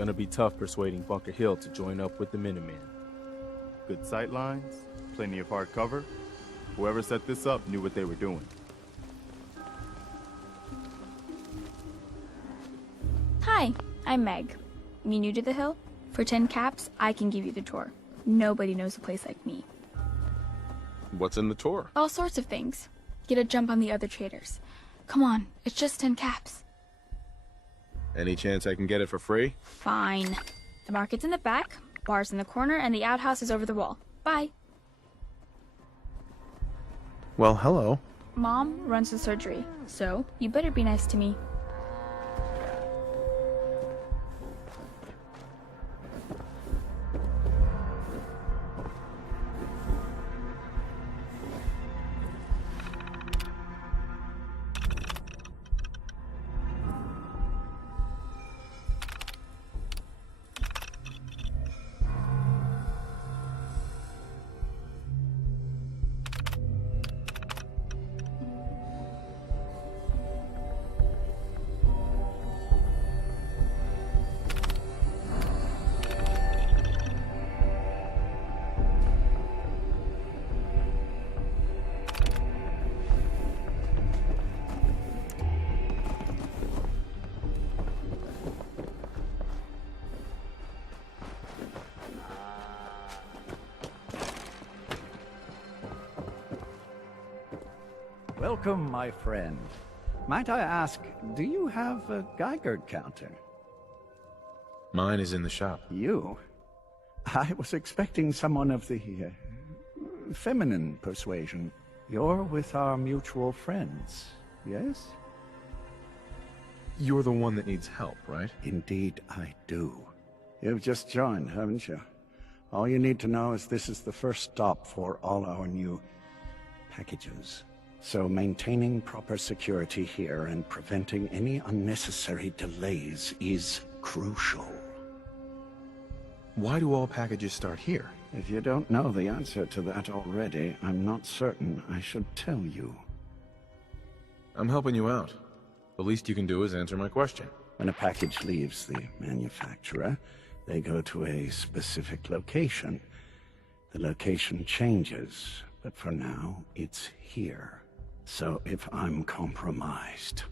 gonna be tough persuading Bunker Hill to join up with the Minutemen. Good sight lines, plenty of hard cover. Whoever set this up knew what they were doing. Hi, I'm Meg. You new to the Hill? For 10 caps, I can give you the tour. Nobody knows a place like me. What's in the tour? All sorts of things. Get a jump on the other traders. Come on, it's just 10 caps. Any chance I can get it for free? Fine. The market's in the back, bar's in the corner, and the outhouse is over the wall. Bye. Well, hello. Mom runs the surgery, so you better be nice to me. Welcome, my friend. Might I ask, do you have a Geiger counter? Mine is in the shop. You? I was expecting someone of the feminine persuasion. You're with our mutual friends, yes? You're the one that needs help, right? Indeed, I do. You've just joined, haven't you? All you need to know is this is the first stop for all our new packages. So maintaining proper security here and preventing any unnecessary delays is crucial. Why do all packages start here? If you don't know the answer to that already, I'm not certain I should tell you. I'm helping you out. The least you can do is answer my question. When a package leaves the manufacturer, they go to a specific location. The location changes, but for now, it's here. So if I'm compromised,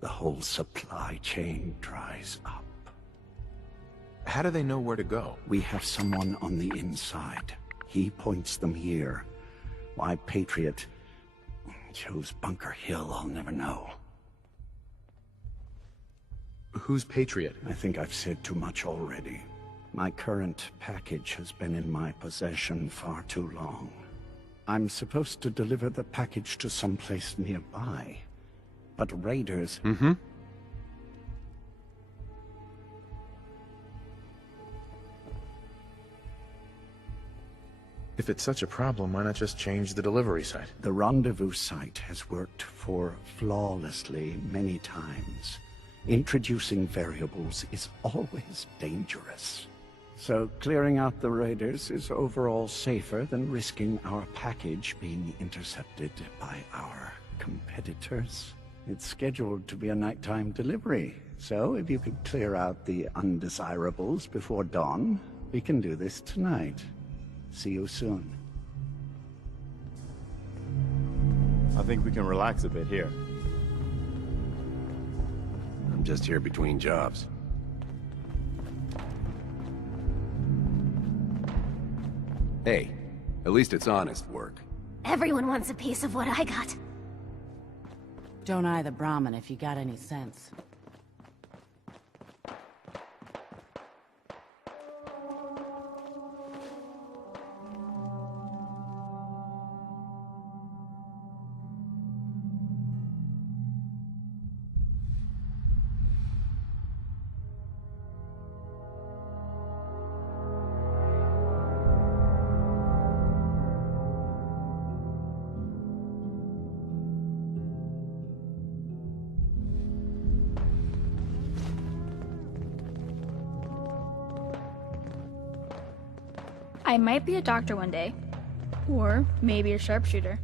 the whole supply chain dries up. How do they know where to go? We have someone on the inside. He points them here. Why Patriot chose Bunker Hill, I'll never know. Who's Patriot? I think I've said too much already. My current package has been in my possession far too long. I'm supposed to deliver the package to someplace nearby, but raiders... If it's such a problem, why not just change the delivery site? The rendezvous site has worked flawlessly many times. Introducing variables is always dangerous. So clearing out the raiders is overall safer than risking our package being intercepted by our competitors. It's scheduled to be a nighttime delivery, so if you could clear out the undesirables before dawn, we can do this tonight. See you soon. I think we can relax a bit here. I'm just here between jobs. Hey, at least it's honest work. Everyone wants a piece of what I got. Don't eye the Brahmin if you got any sense. I might be a doctor one day. Or maybe a sharpshooter.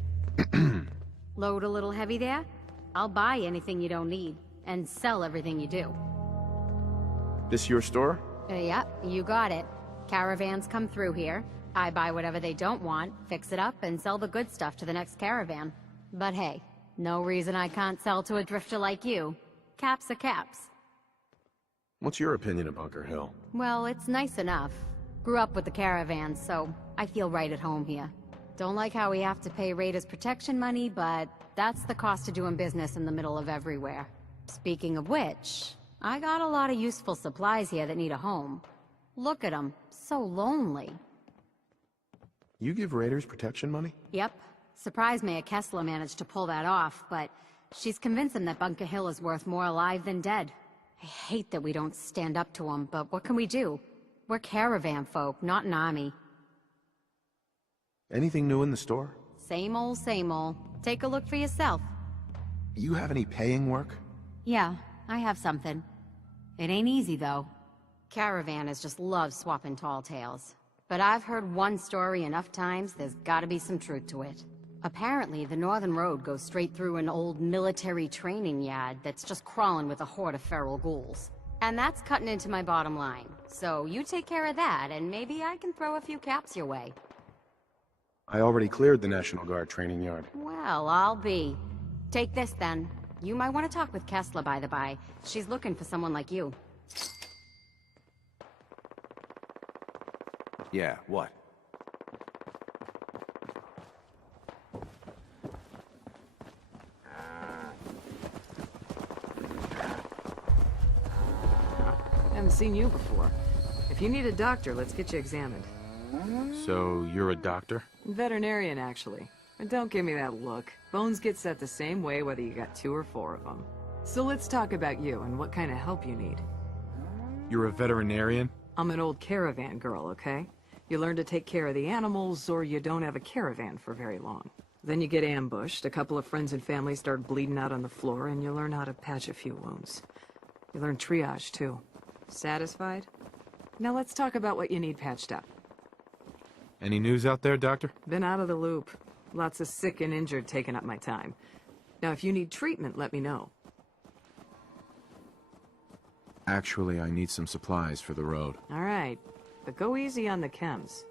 Load a little heavy there? I'll buy anything you don't need, and sell everything you do. This your store? Yep, you got it. Caravans come through here. I buy whatever they don't want, fix it up, and sell the good stuff to the next caravan. But hey, no reason I can't sell to a drifter like you. Caps are caps. What's your opinion of Bunker Hill? Well, it's nice enough. Grew up with the caravans, so I feel right at home here. Don't like how we have to pay raiders protection money, but that's the cost of doing business in the middle of everywhere. Speaking of which, I got a lot of useful supplies here that need a home. Look at them, so lonely. You give raiders protection money? Yep. Surprised Mayor Kessler managed to pull that off, but she's convinced him that Bunker Hill is worth more alive than dead. I hate that we don't stand up to him, but what can we do? We're caravan folk, not an army. Anything new in the store? Same old, same old. Take a look for yourself. You have any paying work? Yeah, I have something. It ain't easy, though. Caravanners just love swapping tall tales. But I've heard one story enough times, there's gotta be some truth to it. Apparently, the Northern Road goes straight through an old military training yard that's just crawling with a horde of feral ghouls. And that's cutting into my bottom line. So you take care of that, and maybe I can throw a few caps your way. I already cleared the National Guard training yard. Well, I'll be. Take this, then. You might want to talk with Kessler, by the by. She's looking for someone like you. Yeah, what? Haven't seen you before. If you need a doctor, let's get you examined. So, you're a doctor? Veterinarian, actually. And don't give me that look. Bones get set the same way whether you got 2 or 4 of them. So let's talk about you and what kind of help you need. You're a veterinarian? I'm an old caravan girl, okay? You learn to take care of the animals, or you don't have a caravan for very long. Then you get ambushed, a couple of friends and family start bleeding out on the floor, and you learn how to patch a few wounds. You learn triage, too. Satisfied? Now let's talk about what you need patched up. Any news out there, Doctor? Been out of the loop. Lots of sick and injured taking up my time. Now, if you need treatment, let me know. Actually, I need some supplies for the road. All right, but go easy on the chems.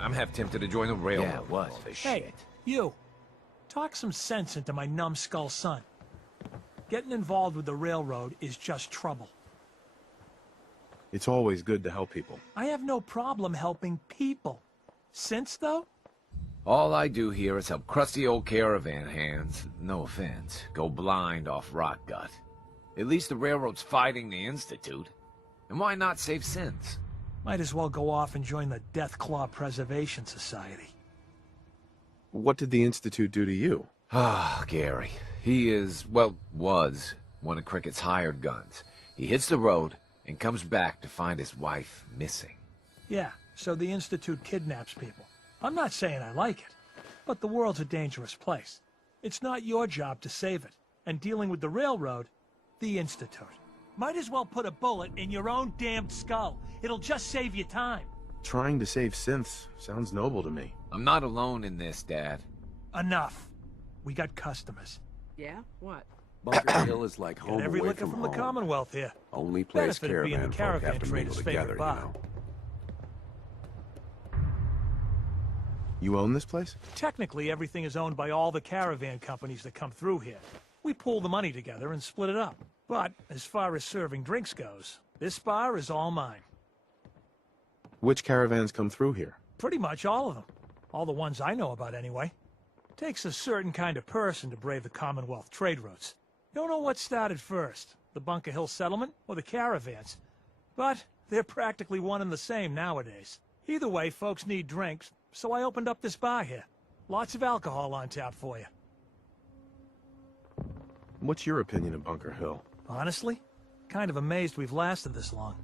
I'm half tempted to join the railroad. Yeah, what? For Hey, shit. you. Talk some sense into my numbskull son. Getting involved with the railroad is just trouble. It's always good to help people. I have no problem helping people. Sense, though? All I do here is help crusty old caravan hands, no offense, go blind off rot gut. At least the railroad's fighting the Institute. And why not save sins? Might as well go off and join the Deathclaw Preservation Society. What did the Institute do to you? Ah, Gary. He is, well, was one of Cricket's hired guns. He hits the road and comes back to find his wife missing. Yeah, so the Institute kidnaps people. I'm not saying I like it, but the world's a dangerous place. It's not your job to save it. And dealing with the railroad, the Institute. Might as well put a bullet in your own damned skull. It'll just save you time. Trying to save synths sounds noble to me. I'm not alone in this, Dad. Enough. We got customers. Yeah? What? Bunker Hill is like home Got every away liquor from the home. Commonwealth here. Only place Benefit of being caravan the folk caravan have to mingle trader's together, favorite you bar. know. You own this place? Technically, everything is owned by all the caravan companies that come through here. We pool the money together and split it up. But as far as serving drinks goes, this bar is all mine. Which caravans come through here? Pretty much all of them. All the ones I know about, anyway. Takes a certain kind of person to brave the Commonwealth trade routes. Don't know what started first, the Bunker Hill Settlement or the caravans. But They're practically one and the same nowadays. Either way, folks need drinks, so I opened up this bar here. Lots of alcohol on tap for you. What's your opinion of Bunker Hill? Honestly, kind of amazed we've lasted this long.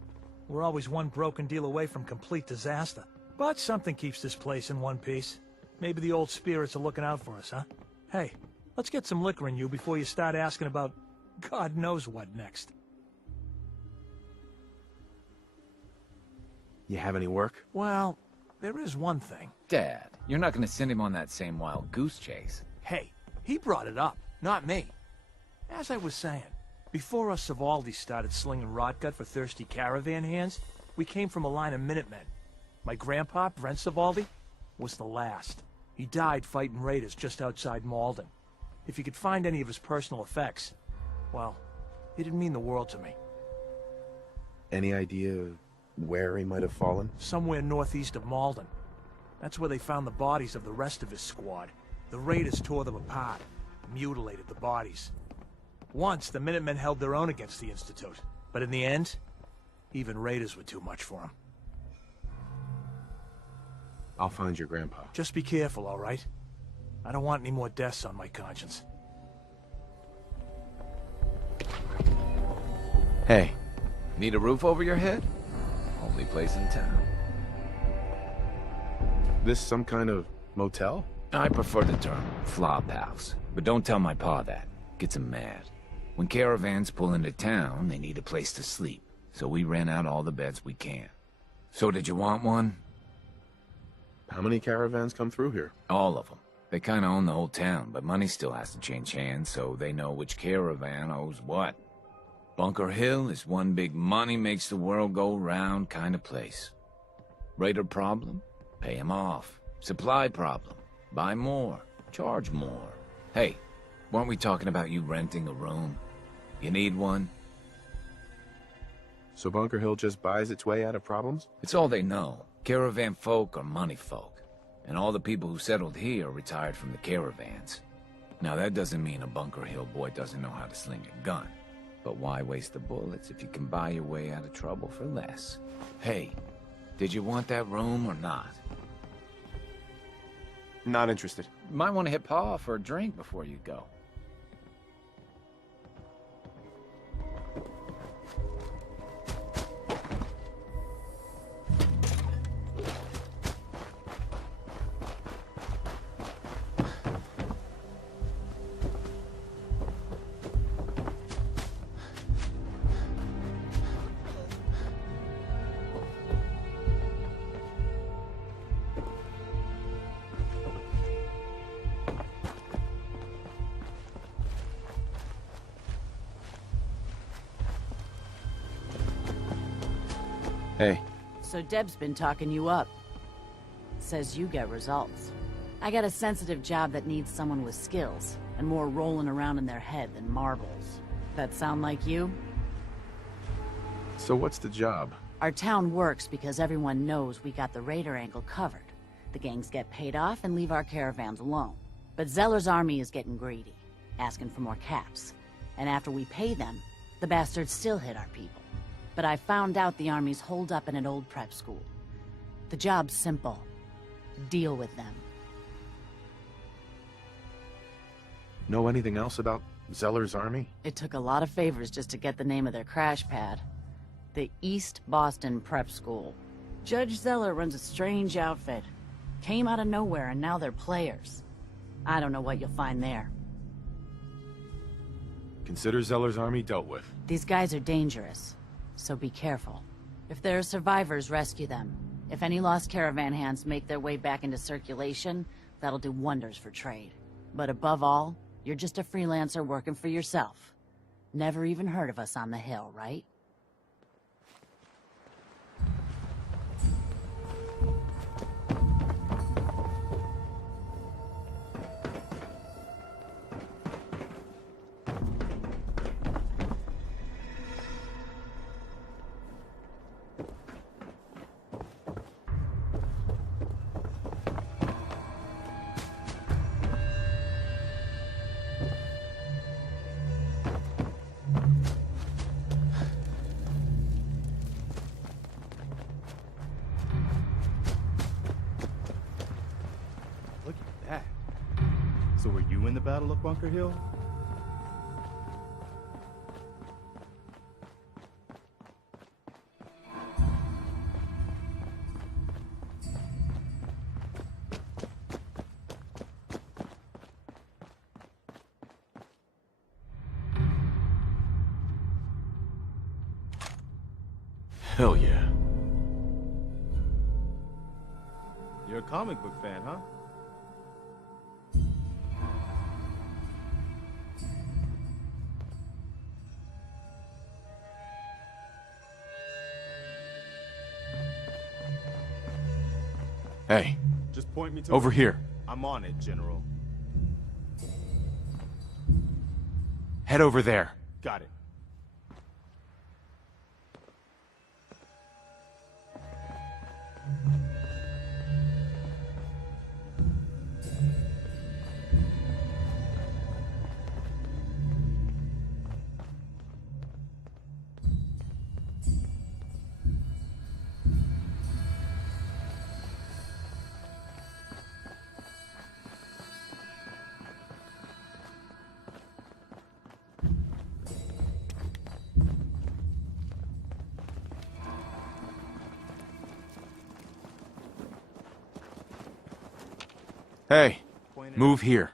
We're always one broken deal away from complete disaster. But something keeps this place in one piece. Maybe the old spirits are looking out for us, huh? Hey, let's get some liquor in you before you start asking about God knows what next. You have any work? Well, there is one thing. Dad, you're not gonna send him on that same wild goose chase. Hey, he brought it up, not me. As I was saying, before us Savaldis started slinging rotgut for thirsty caravan hands, we came from a line of Minutemen. My grandpa, Brent Savaldi, was the last. He died fighting raiders just outside Malden. If you could find any of his personal effects, well, it'd mean the world to me. Any idea where he might have fallen? Somewhere northeast of Malden. That's where they found the bodies of the rest of his squad. The raiders tore them apart, mutilated the bodies. Once, the Minutemen held their own against the Institute. But in the end, even raiders were too much for them. I'll find your grandpa. Just be careful, all right? I don't want any more deaths on my conscience. Hey, need a roof over your head? Only place in town. This some kind of motel? I prefer the term flop house, but don't tell my pa that. Gets him mad. When caravans pull into town, they need a place to sleep, so we rent out all the beds we can. So did you want one? How many caravans come through here? All of them. They kinda own the whole town, but money still has to change hands, so they know which caravan owes what. Bunker Hill is one big money makes the world go round kind of place. Raider problem? Pay him off. Supply problem? Buy more. Charge more. Hey, weren't we talking about you renting a room? You need one? So Bunker Hill just buys its way out of problems? It's all they know. Caravan folk are money folk. And all the people who settled here retired from the caravans. Now that doesn't mean a Bunker Hill boy doesn't know how to sling a gun. But why waste the bullets if you can buy your way out of trouble for less? Hey, did you want that room or not? Not interested. Might want to hit Pa for a drink before you go. Hey. So Deb's been talking you up. Says you get results. I got a sensitive job that needs someone with skills, and more rolling around in their head than marbles. That sound like you? So what's the job? Our town works because everyone knows we got the raider angle covered. The gangs get paid off and leave our caravans alone. But Zeller's army is getting greedy, asking for more caps. And after we pay them, the bastards still hit our people. But I found out the army's holed up in an old prep school. The job's simple. Deal with them. Know anything else about Zeller's army? It took a lot of favors just to get the name of their crash pad. The East Boston Prep School. Judge Zeller runs a strange outfit. Came out of nowhere and now they're players. I don't know what you'll find there. Consider Zeller's army dealt with. These guys are dangerous, so be careful. If there are survivors, rescue them. If any lost caravan hands make their way back into circulation, that'll do wonders for trade. But above all, you're just a freelancer working for yourself. Never even heard of us on the hill, right? So were you in the Battle of Bunker Hill? Hell yeah. You're a comic book fan, huh? Hey, Just point me to over it. here. I'm on it, General. Head over there. Got it. Hey, move here.